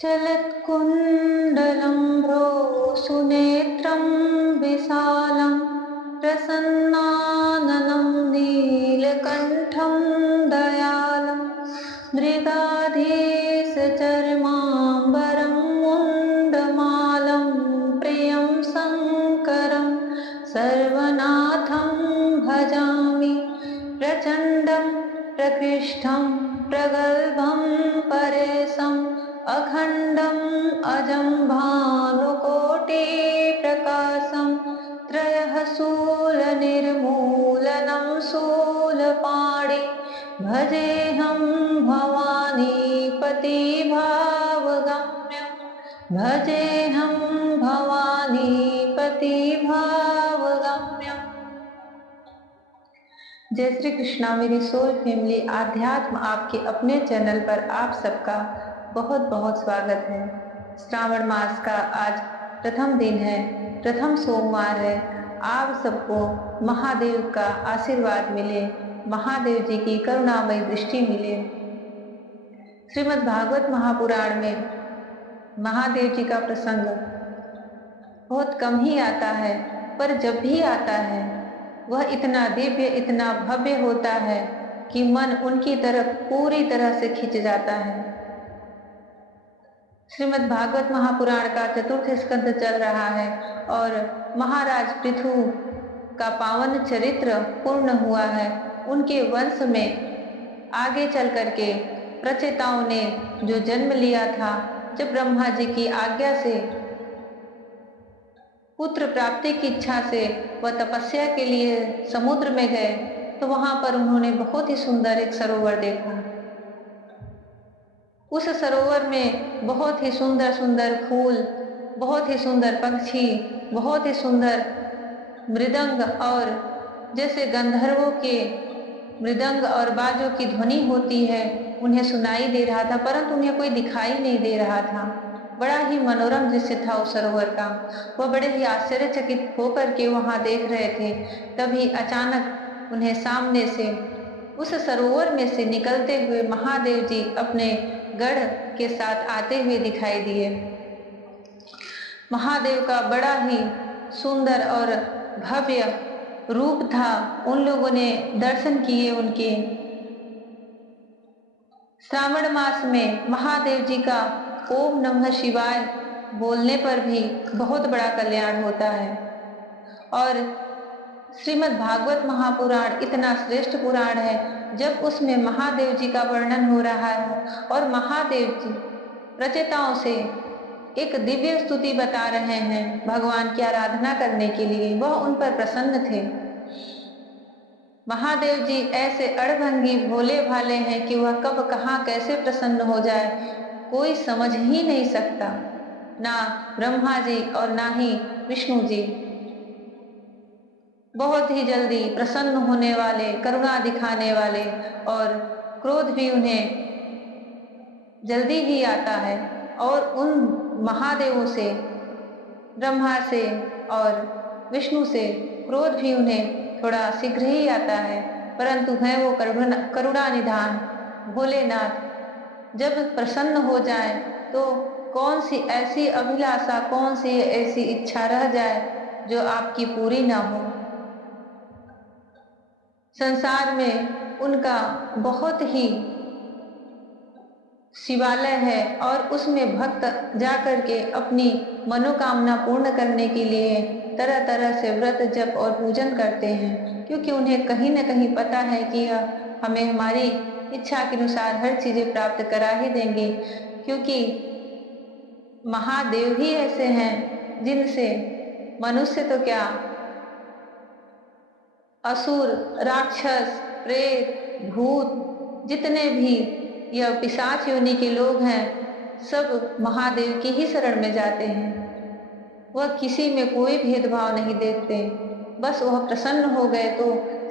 चलत्कुण्डलम्भ्रो सुनेत्रं विशालं प्रसन्नाननं नीलकण्ठं दयालं मृगाधीशचर्माम्बरं मुण्डमालं प्रियं शङ्करं सर्वनाथं भजामि। प्रचण्डं प्रकृष्टं प्रगल्भं परेशम् अखण्डम् अजं भानुकोटिप्रकाशं त्रयः शूलनिर्मूलनं शूलपाणि भजेऽहं भवानीपतिभावगम्यं भजेऽहं भवानीपतिभावगम्यम्। जय श्री कृष्णा। मेरी सोल फैमिली आध्यात्म आपके अपने चैनल पर आप सबका बहुत बहुत स्वागत है। श्रावण मास का आज प्रथम दिन है, प्रथम सोमवार है। आप सबको महादेव का आशीर्वाद मिले, महादेव जी की करुणामयी दृष्टि मिले। श्रीमद् भागवत महापुराण में महादेव जी का प्रसंग बहुत कम ही आता है, पर जब भी आता है वह इतना दिव्य, इतना भव्य होता है कि मन उनकी तरफ पूरी तरह से खिंच जाता है। श्रीमद् भागवत महापुराण का चतुर्थ स्कंध चल रहा है और महाराज पृथु का पावन चरित्र पूर्ण हुआ है। उनके वंश में आगे चल करके प्रचेताओं ने जो जन्म लिया था, जब ब्रह्मा जी की आज्ञा से पुत्र प्राप्ति की इच्छा से वह तपस्या के लिए समुद्र में गए, तो वहां पर उन्होंने बहुत ही सुंदर एक सरोवर देखा। उस सरोवर में बहुत ही सुंदर सुंदर फूल, बहुत ही सुंदर पक्षी, बहुत ही सुंदर मृदंग, और जैसे गंधर्वों के मृदंग और बाजों की ध्वनि होती है उन्हें सुनाई दे रहा था, परंतु उन्हें कोई दिखाई नहीं दे रहा था। बड़ा ही मनोरम दृश्य था उस सरोवर का। वह बड़े ही आश्चर्यचकित होकर के वहां देख रहे थे। तभी अचानक उन्हें सामने से उस सरोवर में से निकलते हुए महादेव जी अपने गढ़ के साथ आते हुए दिखाई दिए। महादेव का बड़ा ही सुंदर और भव्य रूप था। उन लोगों ने दर्शन किए उनके। श्रावण मास में महादेव जी का ओम नमः शिवाय बोलने पर भी बहुत बड़ा कल्याण होता है। और श्रीमद् भागवत महापुराण इतना श्रेष्ठ पुराण है, जब उसमें महादेव जी का वर्णन हो रहा है और महादेव जी प्रचेताओं से एक दिव्य स्तुति बता रहे हैं भगवान की आराधना करने के लिए, वह उन पर प्रसन्न थे। महादेव जी ऐसे अड़भंगी भोले भाले हैं कि वह कब कहाँ कैसे प्रसन्न हो जाए कोई समझ ही नहीं सकता, ना ब्रह्मा जी और ना ही विष्णु जी। बहुत ही जल्दी प्रसन्न होने वाले, करुणा दिखाने वाले, और क्रोध भी उन्हें जल्दी ही आता है। और उन महादेवों से, ब्रह्मा से और विष्णु से क्रोध भी उन्हें थोड़ा शीघ्र ही आता है, परंतु है वो करुणा निधान भोलेनाथ। जब प्रसन्न हो जाए तो कौन सी ऐसी अभिलाषा, कौन सी ऐसी इच्छा रह जाए जो आपकी पूरी ना हो। संसार में उनका बहुत ही शिवालय है और उसमें भक्त जाकर के अपनी मनोकामना पूर्ण करने के लिए तरह तरह से व्रत जप और पूजन करते हैं, क्योंकि उन्हें कहीं न कहीं पता है कि यह हमें हमारी इच्छा के अनुसार हर चीजें प्राप्त करा ही देंगे। क्योंकि महादेव ही ऐसे हैं जिनसे मनुष्य तो क्या, असुर, राक्षस, प्रेत, भूत, जितने भी यह पिशाच योनि के लोग हैं, सब महादेव की ही शरण में जाते हैं। वह किसी में कोई भेदभाव नहीं देखते। बस वह प्रसन्न हो गए तो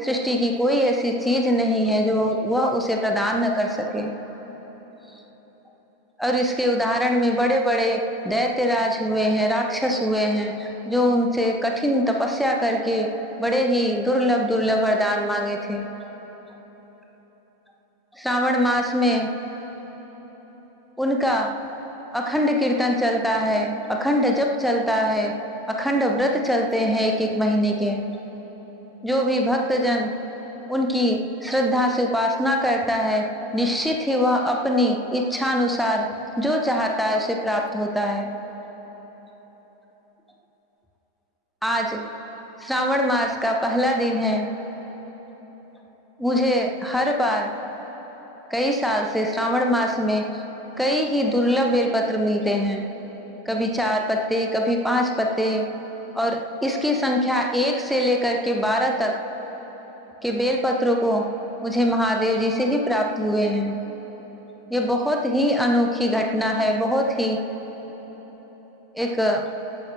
सृष्टि की कोई ऐसी चीज नहीं है जो वह उसे प्रदान न कर सके। और इसके उदाहरण में बड़े बड़े दैत्यराज हुए हैं, राक्षस हुए हैं, जो उनसे कठिन तपस्या करके बड़े ही दुर्लभ दुर्लभ वरदान मांगे थे। श्रावण मास में उनका अखंड कीर्तन चलता है, अखंड जप चलता है, अखंड व्रत चलते हैं एक एक महीने के। जो भी भक्तजन उनकी श्रद्धा से उपासना करता है, निश्चित ही वह अपनी इच्छा अनुसार जो चाहता है उसे प्राप्त होता है। आज श्रावण मास का पहला दिन है। मुझे हर बार कई साल से श्रावण मास में कई ही दुर्लभ बेलपत्र मिलते हैं। कभी 4 पत्ते, कभी 5 पत्ते, और इसकी संख्या 1 से लेकर के 12 तक के बेलपत्रों को मुझे महादेव जी से ही प्राप्त हुए हैं। ये बहुत ही अनोखी घटना है, बहुत ही एक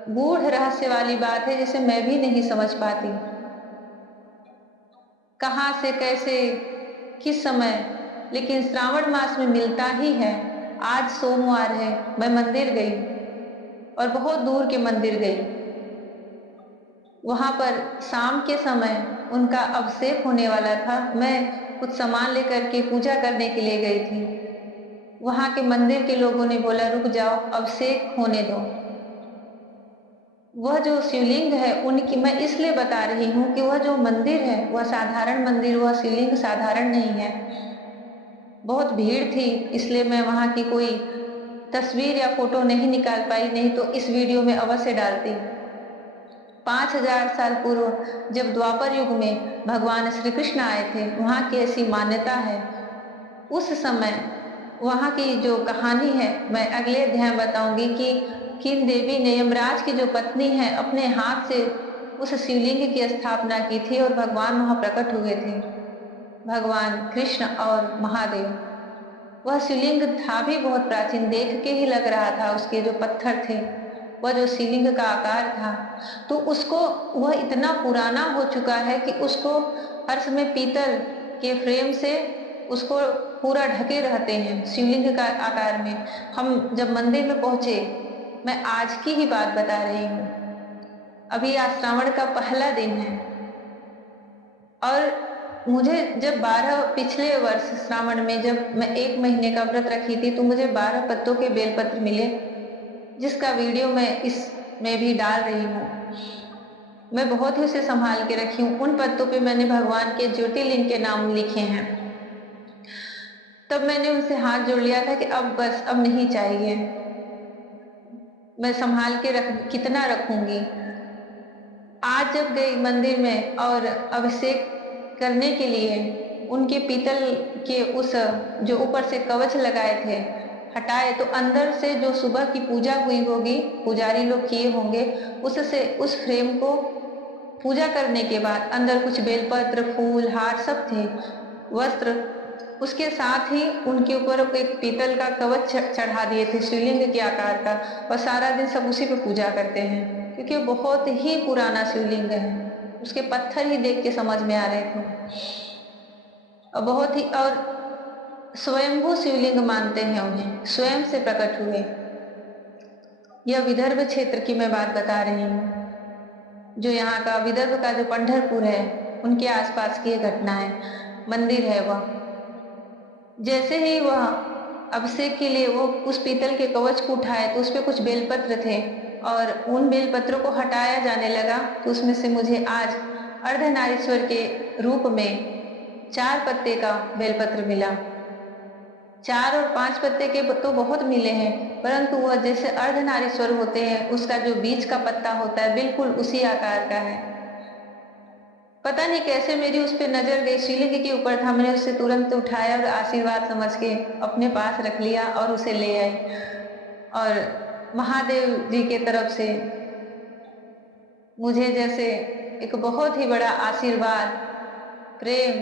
गूढ़ रहस्य वाली बात है जिसे मैं भी नहीं समझ पाती। कहाँ से, कैसे, किस समय, लेकिन श्रावण मास में मिलता ही है। आज सोमवार है, मैं मंदिर गई और बहुत दूर के मंदिर गई। वहां पर शाम के समय उनका अभिषेक होने वाला था। मैं कुछ सामान लेकर के पूजा करने के लिए गई थी। वहां के मंदिर के लोगों ने बोला रुक जाओ, अभिषेक होने दो। वह जो शिवलिंग है उनकी मैं इसलिए बता रही हूँ कि वह जो मंदिर है वह साधारण मंदिर, वह शिवलिंग साधारण नहीं है। बहुत भीड़ थी, इसलिए मैं वहां की कोई तस्वीर या फोटो नहीं निकाल पाई, नहीं तो इस वीडियो में अवश्य डालती। 5000 साल पूर्व जब द्वापर युग में भगवान श्री कृष्ण आए थे, वहां की ऐसी मान्यता है। उस समय वहां की जो कहानी है मैं अगले अध्याय में बताऊंगी कि किन देवी ने यमराज की जो पत्नी है अपने हाथ से उस शिवलिंग की स्थापना की थी और भगवान वहां प्रकट हुए थे, भगवान कृष्ण और महादेव। वह शिवलिंग था भी बहुत प्राचीन, देख के ही लग रहा था, उसके जो पत्थर थे, वह जो शिवलिंग का आकार था, तो उसको वह इतना पुराना हो चुका है कि उसको हर समय पीतल के फ्रेम से उसको पूरा ढके रहते हैं शिवलिंग का आकार में। हम जब मंदिर में पहुंचे, मैं आज की ही बात बता रही हूँ, अभी आज श्रावण का पहला दिन है, और मुझे जब 12 पिछले वर्ष श्रावण में जब मैं 1 महीने का व्रत रखी थी तो मुझे 12 पत्तों के बेलपत्र मिले, जिसका वीडियो मैं इसमें भी डाल रही हूँ। मैं बहुत ही उसे संभाल के रखी हूँ। उन पत्तों पे मैंने भगवान के ज्योतिर्लिंग के नाम लिखे हैं। तब मैंने उनसे हाथ जोड़ लिया था कि अब बस, अब नहीं चाहिए, मैं संभाल के रख, कितना रखूंगी। आज जब गई मंदिर में और अभिषेक करने के लिए उनके पीतल के उस जो ऊपर से कवच लगाए थे हटाए, तो अंदर से जो सुबह की पूजा हुई होगी, पुजारी लोग किए होंगे, उससे उस फ्रेम को पूजा करने के बाद अंदर कुछ बेलपत्र, फूल, हार सब थे, वस्त्र, उसके साथ ही उनके ऊपर एक पीतल का कवच चढ़ा दिए थे शिवलिंग के आकार का, और सारा दिन सब उसी पे पूजा करते हैं क्योंकि बहुत ही पुराना शिवलिंग है। उसके पत्थर ही देख के समझ में आ रहे थे, और बहुत ही, और स्वयंभू शिवलिंग मानते हैं उन्हें, स्वयं से प्रकट हुए। यह विदर्भ क्षेत्र की मैं बात बता रही हूँ, जो यहाँ का विदर्भ का जो पंढरपुर है उनके आसपास की यह घटना है। मंदिर है वह, जैसे ही वह अभिषेक के लिए वो उस पीतल के कवच को उठाए तो उसपे कुछ बेलपत्र थे, और उन बेलपत्रों को हटाया जाने लगा तो उसमें से मुझे आज अर्धनारीश्वर के रूप में 4 पत्ते का बेलपत्र मिला। 4 और 5 पत्ते के तो बहुत मिले हैं, परंतु वह जैसे अर्धनारीश्वर होते हैं उसका जो बीच का पत्ता होता है बिल्कुल उसी आकार का है। पता नहीं कैसे मेरी उस पे नजर गई, शिवलिंग के ऊपर था, मैंने उसे तुरंत उठाया और आशीर्वाद समझ के अपने पास रख लिया और उसे ले आई, और महादेव जी के तरफ से मुझे जैसे एक बहुत ही बड़ा आशीर्वाद, प्रेम,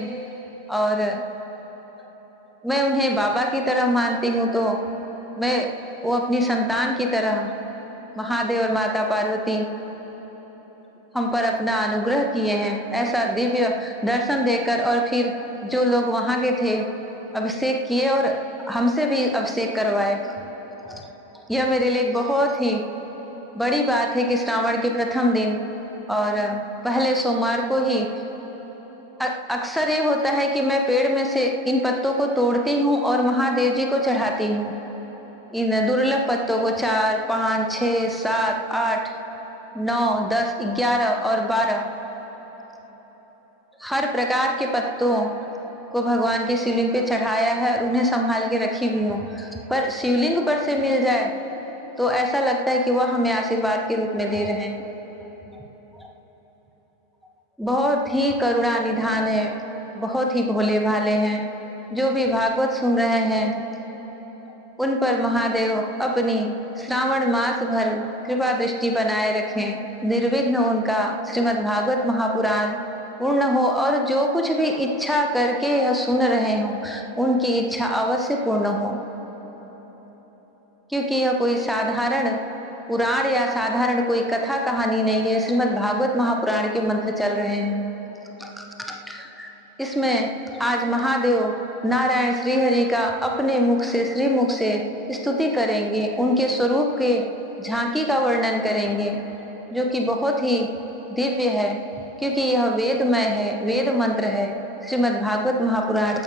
और मैं उन्हें बाबा की तरह मानती हूँ, तो मैं वो अपनी संतान की तरह, महादेव और माता पार्वती हम पर अपना अनुग्रह किए हैं, ऐसा दिव्य दर्शन देकर। और फिर जो लोग वहां के थे अभिषेक किए और हमसे भी अभिषेक करवाए। यह मेरे लिए एक बहुत ही बड़ी बात है कि श्रावण के प्रथम दिन और पहले सोमवार को ही अक्सर ये होता है कि मैं पेड़ में से इन पत्तों को तोड़ती हूँ और महादेव जी को चढ़ाती हूँ। इन दुर्लभ पत्तों को 4, 5, 6, 7, 8, 9, 10, 11 और 12 हर प्रकार के पत्तों को भगवान के शिवलिंग पे चढ़ाया है और उन्हें संभाल के रखी भी हूँ। पर शिवलिंग पर से मिल जाए तो ऐसा लगता है कि वह हमें आशीर्वाद के रूप में दे रहे हैं। बहुत ही करुणा निधान है, बहुत ही भोले भाले हैं। जो भी भागवत सुन रहे हैं उन पर महादेव अपनी श्रावण मास भर कृपा दृष्टि बनाए रखें, निर्विघ्न उनका श्रीमद् भागवत महापुराण पूर्ण हो और जो कुछ भी इच्छा करके यह सुन रहे हो उनकी इच्छा अवश्य पूर्ण हो। क्योंकि यह कोई साधारण पुराण या साधारण कोई कथा कहानी नहीं है, श्रीमद् भागवत महापुराण के मंत्र चल रहे हैं। इसमें आज महादेव नारायण श्री हरि का अपने मुख से श्रीमुख से स्तुति करेंगे, उनके स्वरूप के झांकी का वर्णन करेंगे जो कि बहुत ही दिव्य है, क्योंकि यह वेदमय है, वेद मंत्र है श्रीमद् भागवत महापुराण।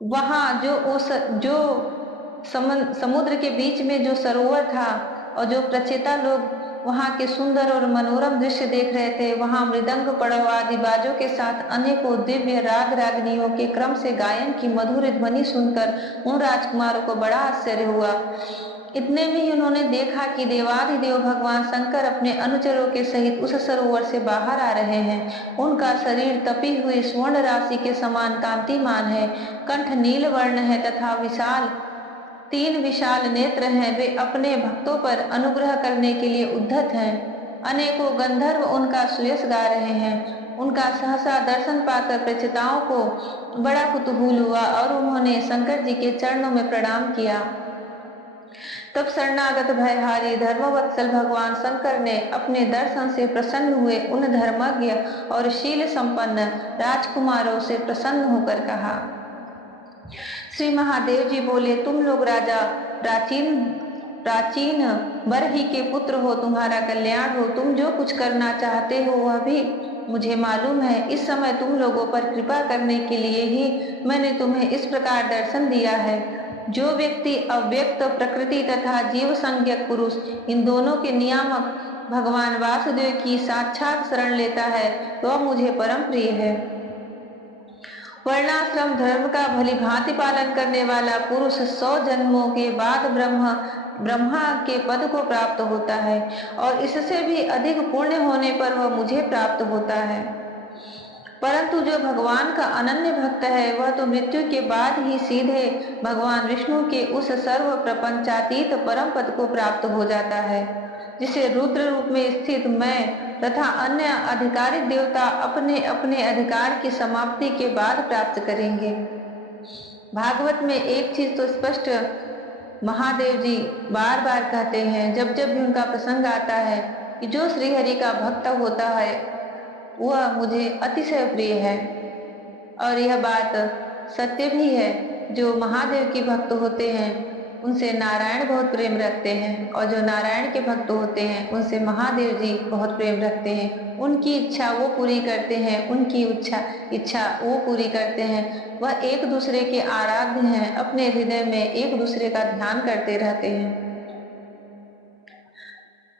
वहां जो समुद्र के बीच में जो सरोवर था और जो प्रचेता लोग वहां के सुंदर और मनोरम दृश्य देख रहे थे, वहां मृदंग पड़वा आदि बाजों के साथ अनेकों दिव्य राग रागनियों के क्रम से गायन की मधुर ध्वनि सुनकर उन राजकुमारों को बड़ा आश्चर्य हुआ। इतने में ही उन्होंने देखा कि देवाधिदेव भगवान शंकर अपने अनुचरों के सहित उस सरोवर से बाहर आ रहे हैं। उनका शरीर तपी हुई स्वर्ण राशि के समान कांतिमान है, कंठ नील वर्ण है तथा तीन विशाल नेत्र हैं। वे अपने भक्तों पर अनुग्रह करने के लिए उद्धत हैं। अनेकों गंधर्व उनका सुयश गा रहे हैं। उनका सहसा दर्शन पाकर प्रचेताओं को बड़ा कुतूहल हुआ और उन्होंने शंकर जी के चरणों में प्रणाम किया। तब शरणागत भयहारी धर्मवत्सल भगवान शंकर ने अपने दर्शन से प्रसन्न हुए उन धर्मज्ञ और शील संपन्न राजकुमारों से प्रसन्न होकर कहा। श्री महादेव जी बोले, तुम लोग राजा प्राचीन प्राचीन बरही के पुत्र हो, तुम्हारा कल्याण हो। तुम जो कुछ करना चाहते हो वह भी मुझे मालूम है। इस समय तुम लोगों पर कृपा करने के लिए ही मैंने तुम्हें इस प्रकार दर्शन दिया है। जो व्यक्ति अव्यक्त प्रकृति तथा जीव संज्ञक पुरुष इन दोनों के नियामक भगवान वासुदेव की साक्षात शरण लेता है वह मुझे परम प्रिय है। वर्णाश्रम धर्म का भली भांति पालन करने वाला पुरुष 100 जन्मों के बाद ब्रह्मा के पद को प्राप्त होता है और इससे भी अधिक पुण्य होने पर वह मुझे प्राप्त होता है। परंतु जो भगवान का अनन्य भक्त है वह तो मृत्यु के बाद ही सीधे भगवान विष्णु के उस सर्व प्रपंचातीत परम पद को प्राप्त हो जाता है, जिसे रुद्र रूप में स्थित मैं तथा अन्य अधिकारिक देवता अपने अपने अधिकार की समाप्ति के बाद प्राप्त करेंगे। भागवत में एक चीज तो स्पष्ट महादेव जी बार बार कहते हैं, जब जब भी उनका प्रसंग आता है, कि जो श्री हरि का भक्त होता है वह मुझे अतिशय प्रिय है। और यह बात सत्य भी है। जो महादेव के भक्त होते हैं उनसे नारायण बहुत प्रेम रखते हैं और जो नारायण के भक्त होते हैं उनसे महादेव जी बहुत प्रेम रखते हैं। उनकी इच्छा वो पूरी करते हैं, उनकी इच्छा वो पूरी करते हैं। वह एक दूसरे के आराध्य हैं, अपने हृदय में एक दूसरे का ध्यान करते रहते हैं।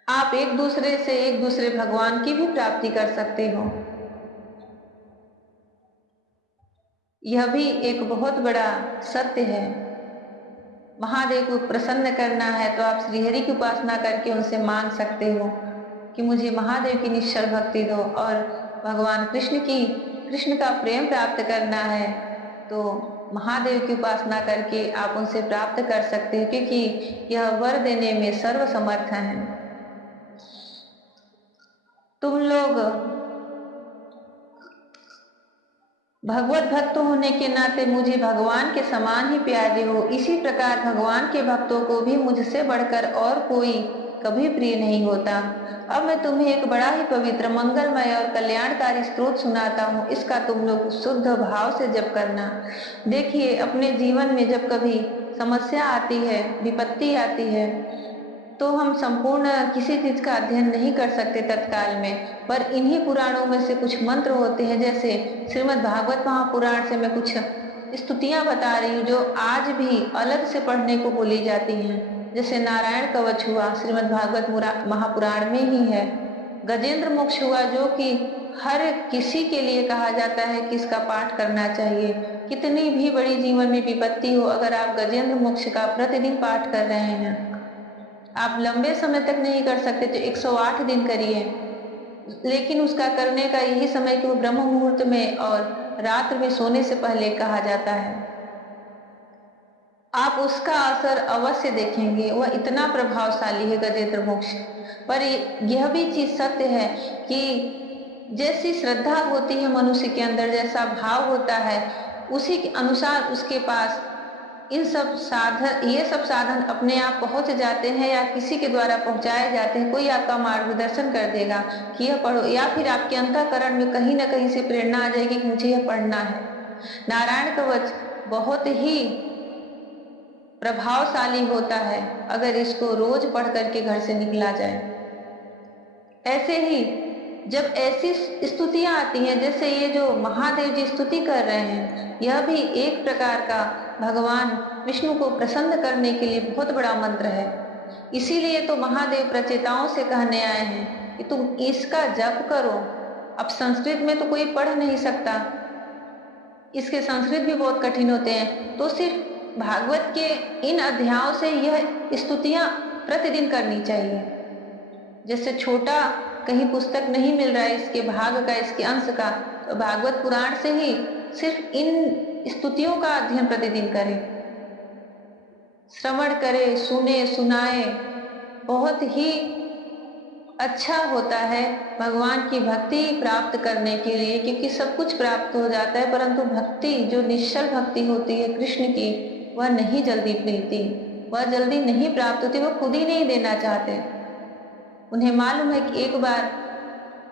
आप एक दूसरे से एक दूसरे भगवान की भी प्राप्ति कर सकते हो। यह भी एक बहुत बड़ा सत्य है। महादेव को प्रसन्न करना है तो आप श्रीहरि की उपासना करके उनसे मांग सकते हो कि मुझे महादेव की निश्चल भक्ति दो, और भगवान कृष्ण का प्रेम प्राप्त करना है तो महादेव की उपासना करके आप उनसे प्राप्त कर सकते हो, क्योंकि यह वर देने में सर्वसमर्थ हैं। तुम लोग भगवत भक्त होने के नाते मुझे भगवान के समान ही प्यारे हो। इसी प्रकार भगवान के भक्तों को भी मुझसे बढ़कर और कोई कभी प्रिय नहीं होता। अब मैं तुम्हें एक बड़ा ही पवित्र, मंगलमय और कल्याणकारी स्तोत्र सुनाता हूँ। इसका तुम लोग शुद्ध भाव से जप करना। देखिए, अपने जीवन में जब कभी समस्या आती है, विपत्ति आती है, तो हम संपूर्ण किसी चीज का अध्ययन नहीं कर सकते तत्काल में, पर इन्हीं पुराणों में से कुछ मंत्र होते हैं। जैसे श्रीमद् भागवत महापुराण से मैं कुछ स्तुतियां बता रही हूँ जो आज भी अलग से पढ़ने को बोली जाती हैं। जैसे नारायण कवच हुआ, श्रीमद् भागवत महापुराण में ही है। गजेंद्र मोक्ष हुआ, जो कि हर किसी के लिए कहा जाता है कि इसका पाठ करना चाहिए। कितनी भी बड़ी जीवन में विपत्ति हो, अगर आप गजेंद्र मोक्ष का प्रतिदिन पाठ कर रहे हैं, आप लंबे समय तक नहीं कर सकते तो 108 दिन करिए, लेकिन उसका करने का यही समय कि वो ब्रह्म मुहूर्त में और रात्र में सोने से पहले कहा जाता है। आप उसका असर अवश्य देखेंगे, वह इतना प्रभावशाली है गजेंद्र मोक्ष। पर यह भी चीज सत्य है कि जैसी श्रद्धा होती है मनुष्य के अंदर, जैसा भाव होता है, उसी के अनुसार उसके पास ये सब साधन अपने आप पहुंच जाते हैं या किसी के द्वारा पहुंचाए जाते हैं। कोई आपका मार्गदर्शन कर देगा कि यह पढ़ो, या फिर आपके अंतःकरण में कहीं ना कहीं से प्रेरणा आ जाएगी कि मुझे यह पढ़ना है। नारायण कवच बहुत ही प्रभावशाली होता है अगर इसको रोज पढ़ करके घर से निकला जाए। ऐसे ही जब ऐसी स्तुतियां आती हैं, जैसे ये जो महादेव जी स्तुति कर रहे हैं, यह भी एक प्रकार का भगवान विष्णु को प्रसन्न करने के लिए बहुत बड़ा मंत्र है। इसीलिए तो महादेव प्रचेताओं से कहने आए हैं कि तुम इसका जप करो। अब संस्कृत में तो कोई पढ़ नहीं सकता, इसके संस्कृत भी बहुत कठिन होते हैं, तो सिर्फ भागवत के इन अध्यायों से यह स्तुतियां प्रतिदिन करनी चाहिए। जैसे छोटा कहीं पुस्तक नहीं मिल रहा है इसके भाग का, इसके अंश का, तो भागवत पुराण से ही सिर्फ इन स्तुतियों का अध्ययन प्रतिदिन करें, श्रवण करें, सुने, सुनाए। बहुत ही अच्छा होता है भगवान की भक्ति प्राप्त करने के लिए, क्योंकि सब कुछ प्राप्त हो जाता है, परंतु भक्ति जो निश्चल भक्ति होती है कृष्ण की, वह नहीं जल्दी मिलती, वह जल्दी नहीं प्राप्त होती, वह खुद ही नहीं देना चाहते। उन्हें मालूम है कि एक बार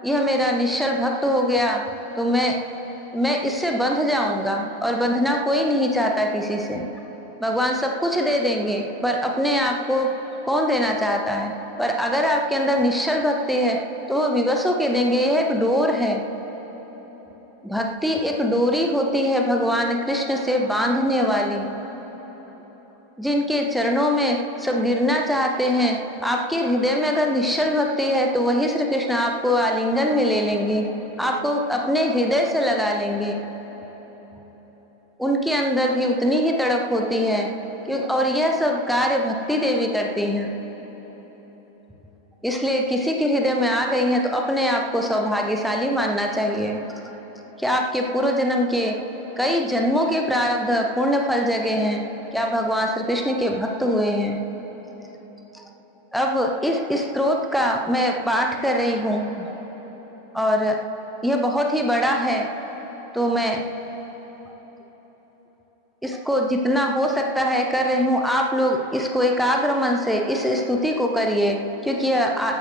यह मेरा निश्चल भक्त हो गया तो मैं इससे बंध जाऊंगा, और बंधना कोई नहीं चाहता किसी से। भगवान सब कुछ दे देंगे, पर अपने आप को कौन देना चाहता है। पर अगर आपके अंदर निश्चल भक्ति है तो वो विवश होके देंगे। यह एक डोर है, भक्ति एक डोरी होती है भगवान कृष्ण से बांधने वाली। जिनके चरणों में सब गिरना चाहते हैं, आपके हृदय में अगर निश्चल भक्ति है तो वही श्री कृष्ण आपको आलिंगन में ले लेंगे, आपको अपने हृदय से लगा लेंगे। उनके अंदर भी उतनी ही तड़प होती है और यह सब कार्य भक्ति देवी करती हैं। इसलिए किसी के हृदय में आ गई है तो अपने आप को सौभाग्यशाली मानना चाहिए कि आपके पूर्व जन्म के कई जन्मों के प्रारब्ध पुण्य फल जगे हैं, क्या भगवान श्री कृष्ण के भक्त हुए हैं। अब इस स्तोत्र का मैं पाठ कर रही हूँ और यह बहुत ही बड़ा है, तो मैं इसको जितना हो सकता है कर रही हूँ। आप लोग इसको एकाग्र मन से इस स्तुति को करिए, क्योंकि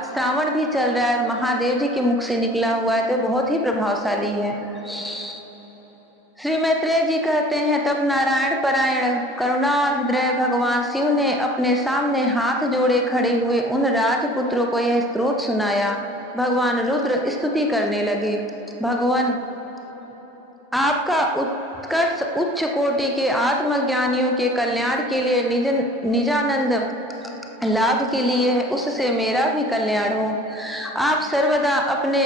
श्रावण भी चल रहा है, महादेव जी के मुख से निकला हुआ है, तो बहुत ही प्रभावशाली है। श्री मैत्रेय जी कहते हैं, तब नारायण परायण करुणा हृदय भगवान शिव ने अपने सामने हाथ जोड़े खड़े हुए उन राजपुत्रों को यह स्तोत्र सुनाया। भगवान रुद्र स्तुति करने लगे, भगवान आपका उत्कर्ष उच्च कोटि के आत्मज्ञानियों के कल्याण के लिए, निजानंद लाभ के लिए है, उससे मेरा भी कल्याण हो। आप सर्वदा अपने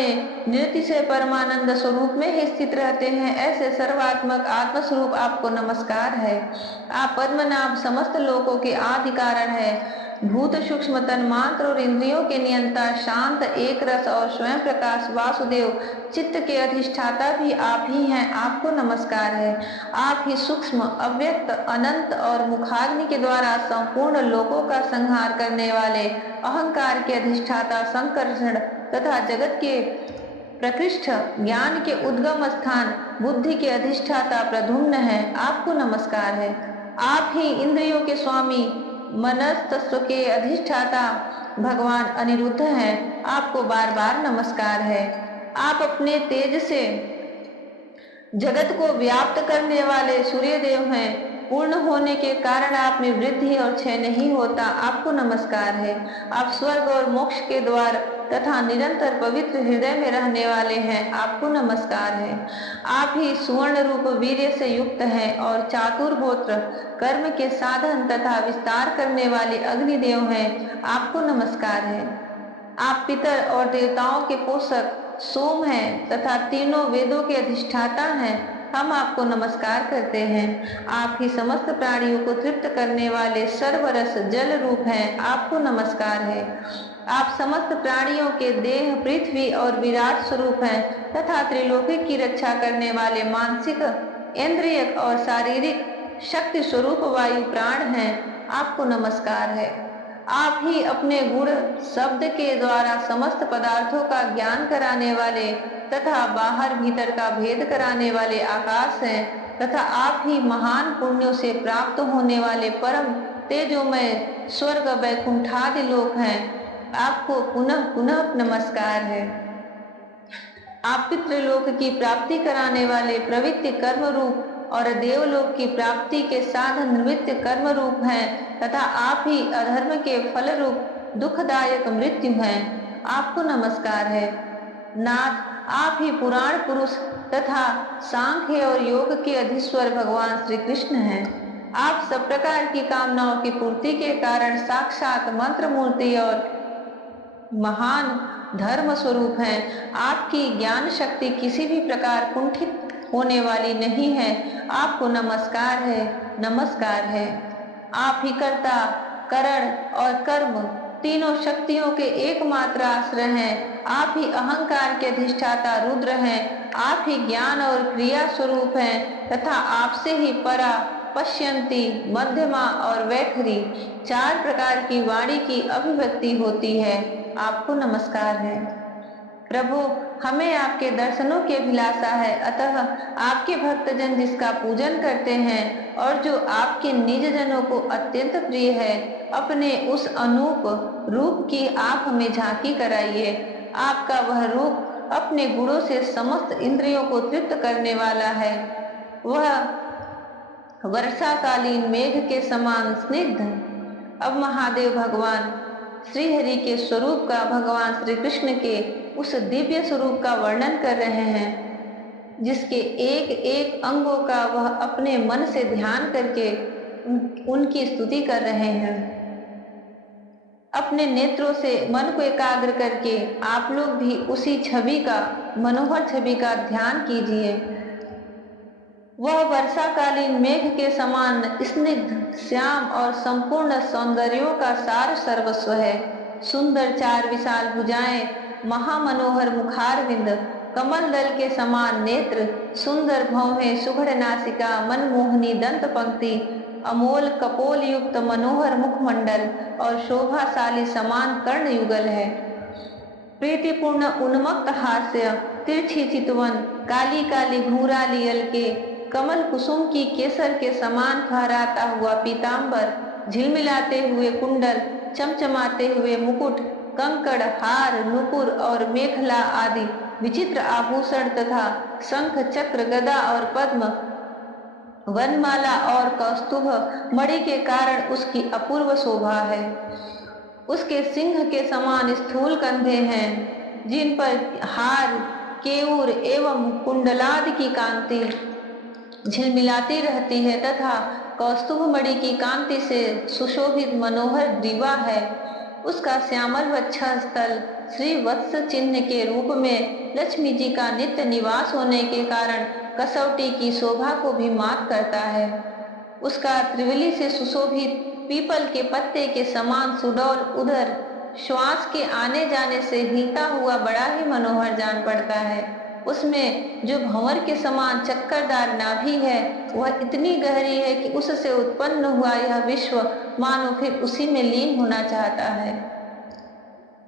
नृत्य से परमानंद स्वरूप में ही स्थित रहते हैं, ऐसे सर्वात्मक आत्मस्वरूप आपको नमस्कार है। आप पद्मनाभ समस्त लोकों के आदि कारण है, भूत सूक्ष्म तन मात्र और इंद्रियों के नियंता, शांत एक रस और स्वयं प्रकाश वासुदेव चित्त के अधिष्ठाता भी आप ही हैं, आपको नमस्कार है। आप ही सूक्ष्म अव्यक्त अनंत और मुखाग्नि के द्वारा संपूर्ण लोकों का संहार करने वाले, अहंकार के अधिष्ठाता संकर्षण तथा जगत के प्रकृष्ठ ज्ञान के उद्गम स्थान, बुद्धि के अधिष्ठाता प्रद्युम्न है, आपको नमस्कार है। आप ही इंद्रियों के स्वामी, मनस्तत्व के अधिष्ठाता भगवान अनिरुद्ध हैं, आपको बार बार नमस्कार है। आप अपने तेज से जगत को व्याप्त करने वाले सूर्यदेव हैं, पूर्ण होने के कारण आप में वृद्धि और क्षय नहीं होता, आपको नमस्कार है। आप स्वर्ग और मोक्ष के द्वार तथा निरंतर पवित्र हृदय में रहने वाले हैं, आपको नमस्कार है। आप ही सुवर्ण रूप वीर्य से युक्त हैं और चातुर्होत्र कर्म के साधन तथा विस्तार करने वाले अग्निदेव हैं, आपको नमस्कार है। आप पितर और देवताओं के पोषक सोम हैं तथा तीनों वेदों के अधिष्ठाता हैं, हम आपको नमस्कार करते हैं। आप ही समस्त प्राणियों को तृप्त करने वाले सर्वरस जल रूप हैं, आपको नमस्कार है। आप समस्त प्राणियों के देह पृथ्वी और विराट स्वरूप हैं तथा त्रिलोकी की रक्षा करने वाले मानसिक, इंद्रियक और शारीरिक शक्ति स्वरूप वायु प्राण हैं, आपको नमस्कार है। आप ही अपने गुण शब्द के द्वारा समस्त पदार्थों का ज्ञान कराने वाले तथा बाहर भीतर का भेद कराने वाले आकाश हैं तथा आप ही महान पुण्यों से प्राप्त होने वाले परम तेजोमय स्वर्ग वैकुंठादि लोक हैं, आपको पुनः पुनः नमस्कार है। आप पितृलोक की प्राप्ति कराने वाले प्रवृत्ति कर्म रूप और देवलोक की प्राप्ति के साधन निवृत्ति कर्म रूप हैं तथा आप ही अधर्म के फल रूप दुखदायक मृत्यु हैं, आपको नमस्कार है। नाथ, आप ही पुराण पुरुष तथा सांख्य और योग के अधीश्वर भगवान श्री कृष्ण हैं। आप सब प्रकार की कामनाओं की पूर्ति के कारण साक्षात मंत्र मूर्ति और महान धर्म स्वरूप हैं। आपकी ज्ञान शक्ति किसी भी प्रकार कुंठित होने वाली नहीं है, आपको नमस्कार है, नमस्कार है। आप ही कर्ता, करण और कर्म तीनों शक्तियों के एकमात्र आश्रय हैं। आप ही अहंकार के अधिष्ठाता रुद्र हैं। आप ही ज्ञान और क्रिया स्वरूप हैं तथा आपसे ही परा, पश्यंती, मध्यमा और वैखरी चार प्रकार की वाणी की अभिव्यक्ति होती है, आपको नमस्कार है। प्रभु, हमें आपके दर्शनों की अभिलाषा है, अतः आपके भक्तजन जिसका पूजन करते हैं और जो आपके निज जनों को अत्यंत प्रिय है, अपने उस अनूप रूप की आप हमें झांकी कराइए। आपका वह रूप अपने गुणों से समस्त इंद्रियों को तृप्त करने वाला है। वह वर्षाकालीन मेघ के समान स्निग्ध। अब महादेव भगवान श्री हरि के स्वरूप का, भगवान श्री कृष्ण के उस दिव्य स्वरूप का वर्णन कर रहे हैं जिसके एक एक अंगों का वह अपने मन से ध्यान करके उनकी स्तुति कर रहे हैं। अपने नेत्रों से मन को एकाग्र करके आप लोग भी उसी छवि का, मनोहर छवि का ध्यान कीजिए। वह वर्षाकालीन मेघ के समान स्निग्ध, श्याम और संपूर्ण सौंदर्यों का सार सर्वस्व है। सुंदर चार विशाल भुजाएं, महामनोहर मुखारविंद, कमल दल के समान नेत्र, सुंदर भौहें, सुघड़ नासिका, मनमोहनी दंत पंक्ति, अमोल कपोल युक्त मनोहर मुखमंडल और शोभाशाली समान कर्ण युगल है। प्रीतिपूर्ण उन्मत्त हास्य, तिरछी चितवन, काली काली घूराली अलके, कमल कुसुम की केसर के समान फहराता हुआ पीतांबर, झिलमिलाते हुए कुंडल, चमचमाते हुए मुकुट, कंकड़, हार, नुपुर और मेखला आदि विचित्र आभूषण तथा शंख, चक्र, गदा और पद्म, वनमाला और कौस्तुभ मणि के कारण उसकी अपूर्व शोभा है। उसके सिंह के समान स्थूल कंधे हैं जिन पर हार, केयूर एवं कुंडलादि की कांति झिलमिलाती रहती है तथा कौस्तुभ मणि की कांति से सुशोभित मनोहर ग्रीवा है। उसका श्यामल वक्षस्थल श्री वत्स चिन्ह के रूप में लक्ष्मी जी का नित्य निवास होने के कारण कसौटी की शोभा को भी मात करता है। उसका त्रिवली से सुशोभित पीपल के पत्ते के समान सुडौल उदर श्वास के आने जाने से हिलता हुआ बड़ा ही मनोहर जान पड़ता है। उसमें जो भंवर के समान चक्करदार नाभि है वह इतनी गहरी है कि उससे उत्पन्न हुआ यह विश्व मानो फिर उसी में लीन होना चाहता है।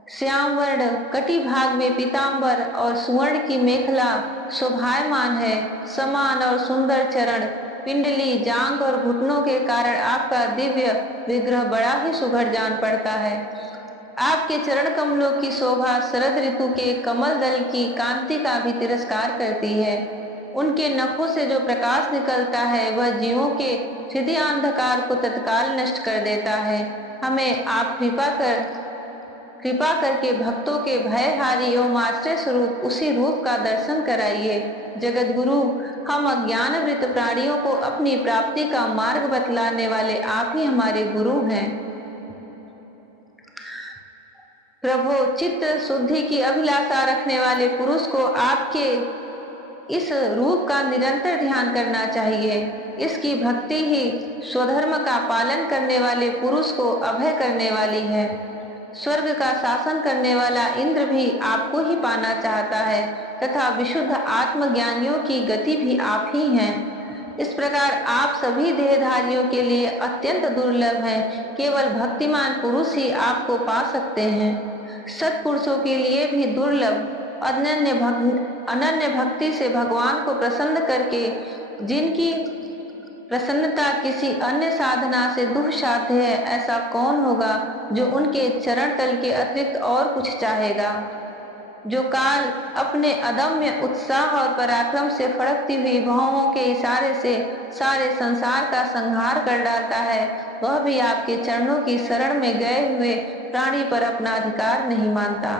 श्याम वर्ण कटी भाग में पीतांबर और सुवर्ण की मेखला शोभायमान है। समान और सुंदर चरण, पिंडली, जांघ और घुटनों के कारण आपका दिव्य विग्रह बड़ा ही सुघड़ जान पड़ता है। आपके चरण कमलों की शोभा शरद ऋतु के कमल दल की कांति का भी तिरस्कार करती है। उनके नखों से जो प्रकाश निकलता है वह जीवों के हृदय अंधकार को तत्काल नष्ट कर देता है। हमें आप कृपा करके भक्तों के भयहारी एवं आश्रय स्वरूप उसी रूप का दर्शन कराइए। जगत गुरु, हम अज्ञानवृत प्राणियों को अपनी प्राप्ति का मार्ग बतलाने वाले आप ही हमारे गुरु हैं। प्रभु, चित्त शुद्धि की अभिलाषा रखने वाले पुरुष को आपके इस रूप का निरंतर ध्यान करना चाहिए। इसकी भक्ति ही स्वधर्म का पालन करने वाले पुरुष को अभय करने वाली है। स्वर्ग का शासन करने वाला इंद्र भी आपको ही पाना चाहता है तथा विशुद्ध आत्मज्ञानियों की गति भी आप ही हैं। इस प्रकार आप सभी देहधारियों के लिए अत्यंत दुर्लभ हैं। केवल भक्तिमान पुरुष ही आपको पा सकते हैं। सत्पुरुषों के लिए भी दुर्लभ अनन्य भक्ति से भगवान को प्रसन्न करके, जिनकी प्रसन्नता किसी अन्य साधना से दुःसाध्य है, ऐसा कौन होगा जो उनके चरण तल के अतिरिक्त और कुछ चाहेगा। जो काल अपने अदम्य उत्साह और पराक्रम से फड़कती हुई भौहों के इशारे से सारे संसार का संहार कर डालता है, वह भी आपके चरणों की शरण में गए हुए प्राणी पर अपना अधिकार नहीं मानता।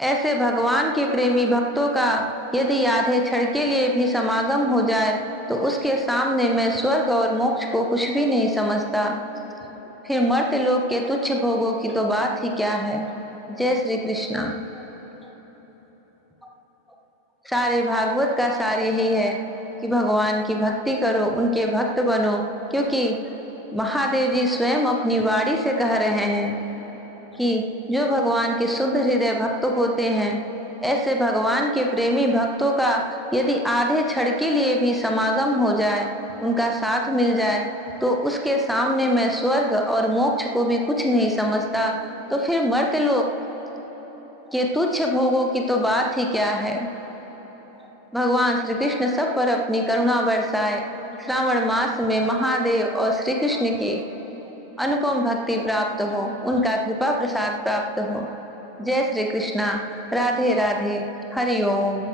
ऐसे भगवान के प्रेमी भक्तों का यदि आधे क्षण के लिए भी समागम हो जाए तो उसके सामने मैं स्वर्ग और मोक्ष को कुछ भी नहीं समझता। फिर मर्त्य लोक के तुच्छ भोगों की तो बात ही क्या है। जय श्री कृष्णा। सारे भागवत का सार यही है कि भगवान की भक्ति करो, उनके भक्त बनो, क्योंकि महादेव जी स्वयं अपनी वाणी से कह रहे हैं कि जो भगवान के शुद्ध हृदय भक्त होते हैं, ऐसे भगवान के प्रेमी भक्तों का यदि आधे क्षण के लिए भी समागम हो जाए, उनका साथ मिल जाए, तो उसके सामने मैं स्वर्ग और मोक्ष को भी कुछ नहीं समझता। तो फिर मर्त्यलोक के तुच्छ भोगों की तो बात ही क्या है। भगवान श्री कृष्ण सब पर अपनी करुणा बरसाए। श्रावण मास में महादेव और श्री कृष्ण की अनुपम भक्ति प्राप्त हो, उनका कृपा प्रसाद प्राप्त हो। जय श्री कृष्णा। राधे राधे। हरि ओम।